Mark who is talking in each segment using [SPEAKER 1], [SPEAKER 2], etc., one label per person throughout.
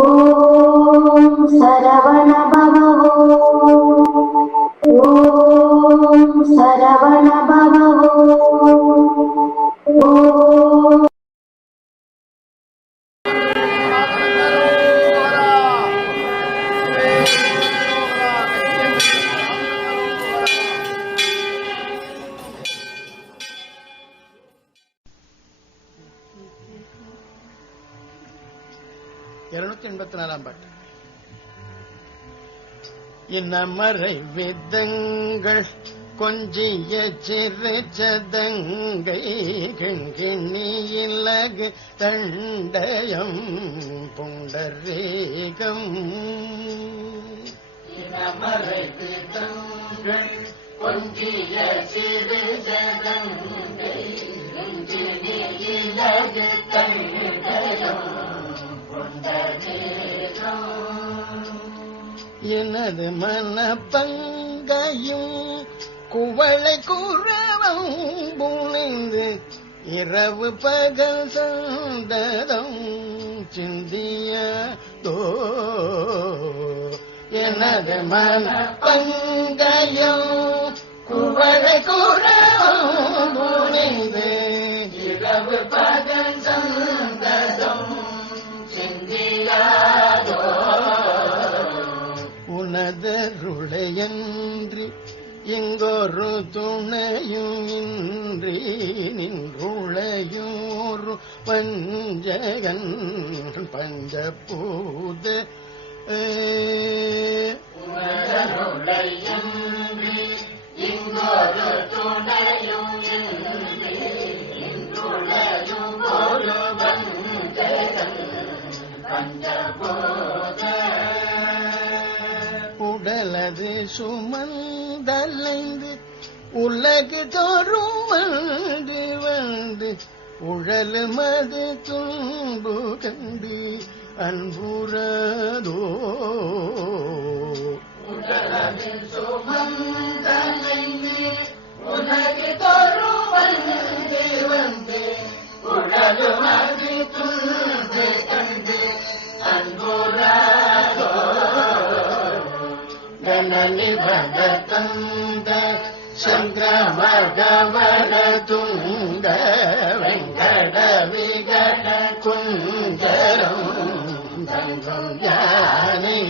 [SPEAKER 1] ॐ सरवण
[SPEAKER 2] இருநூத்தி எண்பத்தி நாலாம் பாட்டு. இன்னமரை விதங்கள் கொஞ்சிய சிறு சதங்கை கிண்கிணி தண்டயம் புண்டரேகம் இன்னமறை கொஞ்சிய சிறு எனது மன பங்கையும் குவளை குறவம் புனைந்து இரவு பகல் சந்ததம் சிந்திய தோ எனது மன இன்றி இங்கொரு துணையும் இன்றி நின்றுளையூரு பஞ்சகன் பஞ்சபூத உடலது சுமந்தலைந்து உலகு தோறும் வந்து வந்து உழல் மது துன்பு கண்டு அன்புறதோ. உலகு தோறும் வந்து வந்து உழல் மது நிபந்தந்த சந்திரமகமரதுந்த வெங்கட விகட குஞ்சரம் தங்கும் யானை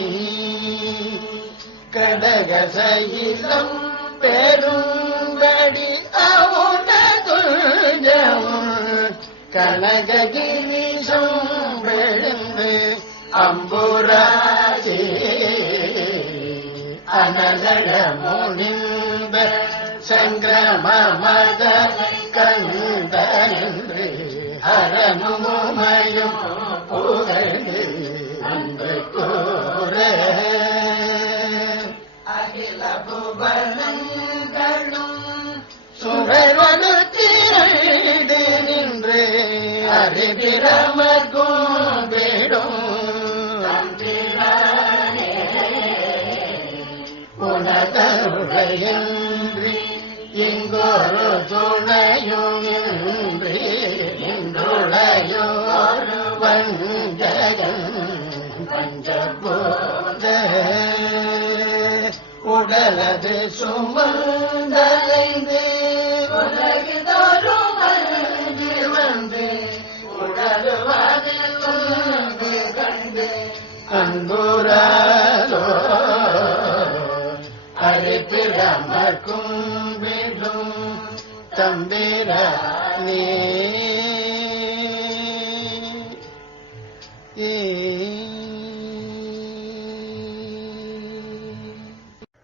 [SPEAKER 2] கடகசையிலம் பெரும்படி அவுனதுஞ்சம் கனககிரிசம் விழுந்து அம்புரா அனலட முனிந்த சங்கிரம மத கண்டன்று ஹரனுமையும் புகழ்ந்து அன்பு கூற. அகில புவனங்களும் திரண்டு நின்று அறிவிரமர்கும் உனதருளையன்றி இங்கொரு துணையும் இன்றி இன்றுளையோரு வஞ்சகன் பஞ்சபோத. உடலது சுமந்தலைந்து உலகிதோறும் அரிப்பிரமர்க்கும் விடும்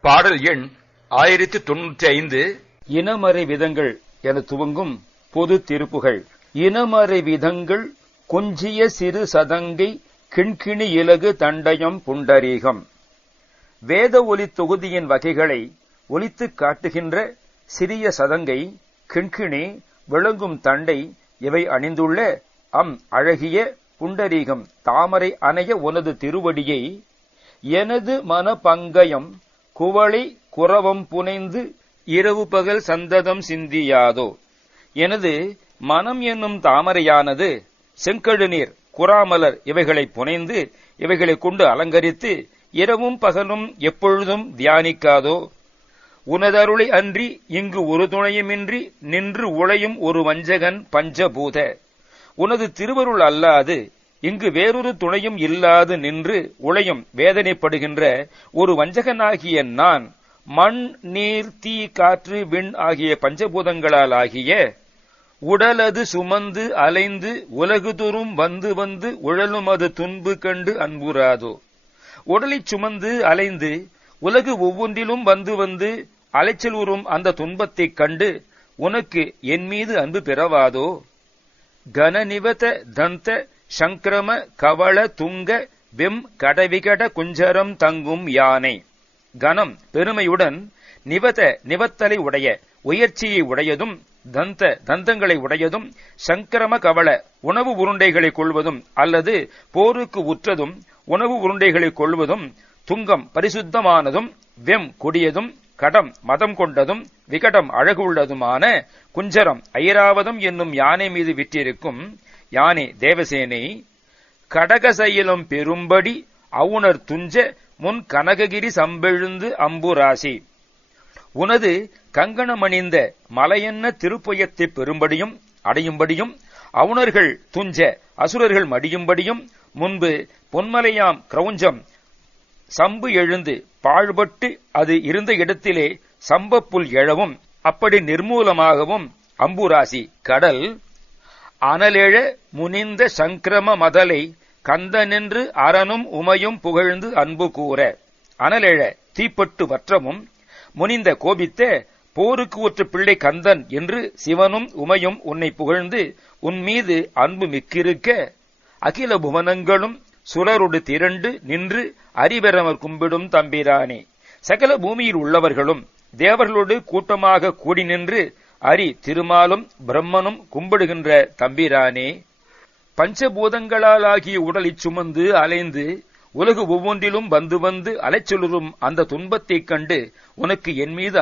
[SPEAKER 3] பாடல் எண் ஆயிரத்தி தொன்னூற்றி ஐந்து.
[SPEAKER 4] இனமறை விதங்கள் என துவங்கும் பொது திருப்புகள். இனமறை விதங்கள் கொஞ்சிய சிறு சதங்கை கிண்கிணி இலகு தண்டயம் புண்டரீகம். வேத ஒலி தொகுதியின் வகைகளை ஒலித்துக் காட்டுகின்ற சிறிய சதங்கை கிண்கிணி விளங்கும் தண்டை இவை அணிந்துள்ள அம் அழகிய புண்டரீகம். தாமரை அணைய உனது திருவடியை எனது மன பங்கயம் குவளை குரவம் புனைந்து இரவு பகல் சந்ததம் சிந்தியாதோ. எனது மனம் என்னும் தாமரையானது செங்கழுநீர் குறாமலர் இவைகளை புனைந்து இவைகளைக் கொண்டு அலங்கரித்து இரவும் பகலும் எப்பொழுதும் தியானிக்காதோ. உனதருளை அன்றி இங்கு ஒரு துணையுமின்றி நின்று உழையும் ஒரு வஞ்சகன் பஞ்சபூத. உனது திருவருள் அல்லாது இங்கு வேறொரு துணையும் இல்லாது நின்று உழையும் வேதனைப்படுகின்ற ஒரு வஞ்சகனாகிய நான் மண் நீர் தீ காற்று விண் ஆகிய பஞ்சபூதங்களால் ஆகிய உடலது சுமந்து அலைந்து உலகுதோறும் வந்து வந்து உழலும் அது துன்பு கண்டு அன்புறாதோ. உடலைச் சுமந்து அலைந்து உலகு ஒவ்வொன்றிலும் வந்து வந்து அலைச்சல் உறும் அந்த துன்பத்தைக் கண்டு உனக்கு என் மீது அன்பு பெறவாதோ? கனநிவத தந்த சங்கிரம கவள துங்க வெம் கடவிகட குஞ்சரம் தங்கும் யானை. கனம் பெருமையுடன் நிவத நிவத்தலை உடைய உயர்ச்சியை உடையதும் தந்த தந்தங்களை உடையதும் சங்கிரம கவள உணவு உருண்டைகளை கொள்வதும் அல்லது போருக்கு உற்றதும் உணவு உருண்டைகளை கொள்வதும் துங்கம் பரிசுத்தமானதும் வெம் கொடியதும் கடம் மதம் கொண்டதும் விகடம் அழகு உள்ளதுமான குஞ்சரம் ஐராவதம் என்னும் யானை மீது விற்றிருக்கும் யானை தேவசேனை கடகசையிலும் பெரும்படி அவுணர் துஞ்ச முன் கனககிரி சம்பெழுந்து அம்புராசி உனது கங்கணமணிந்த மலையென்ன திருப்பயத்தை பெறும்படியும் அடையும்படியும் அவுணர்கள் துஞ்ச அசுரர்கள் மடியும்படியும் முன்பு பொன்மலையாம் கிரௌஞ்சம் சம்பு எழுந்து பாழ்பட்டு அது இருந்த இடத்திலே சம்பப்புல் எழவும் அப்படி நிர்மூலமாகவும் அம்புராசி கடல் அனலெழ முனிந்த சங்கிரம மதலை கந்தனென்று அரணும் உமையும் புகழ்ந்து அன்பு கூற. அனலெழ தீப்பட்டு வற்றமும் முனிந்த கோபித்த போருக்கு ஒற்று பிள்ளை கந்தன் என்று சிவனும் உமையும் உன்னை புகழ்ந்து உன் மீது அன்பு மிக்கிருக்க. அகில புவனங்களும் சுரருடு திரண்டு நின்று அறிவரமர் கும்பிடும் தம்பிரானே. சகல பூமியில் உள்ளவர்களும் தேவர்களோடு கூட்டமாக கூடி நின்று அரி திருமாலும் பிரம்மனும் கும்பிடுகின்ற தம்பிரானே. பஞ்சபூதங்களாலாகிய உடலைச் சுமந்து அலைந்து உலகு ஒவ்வொன்றிலும் வந்து வந்து அலைச்சொலுறும் அந்த துன்பத்தைக் கண்டு உனக்கு என் மீது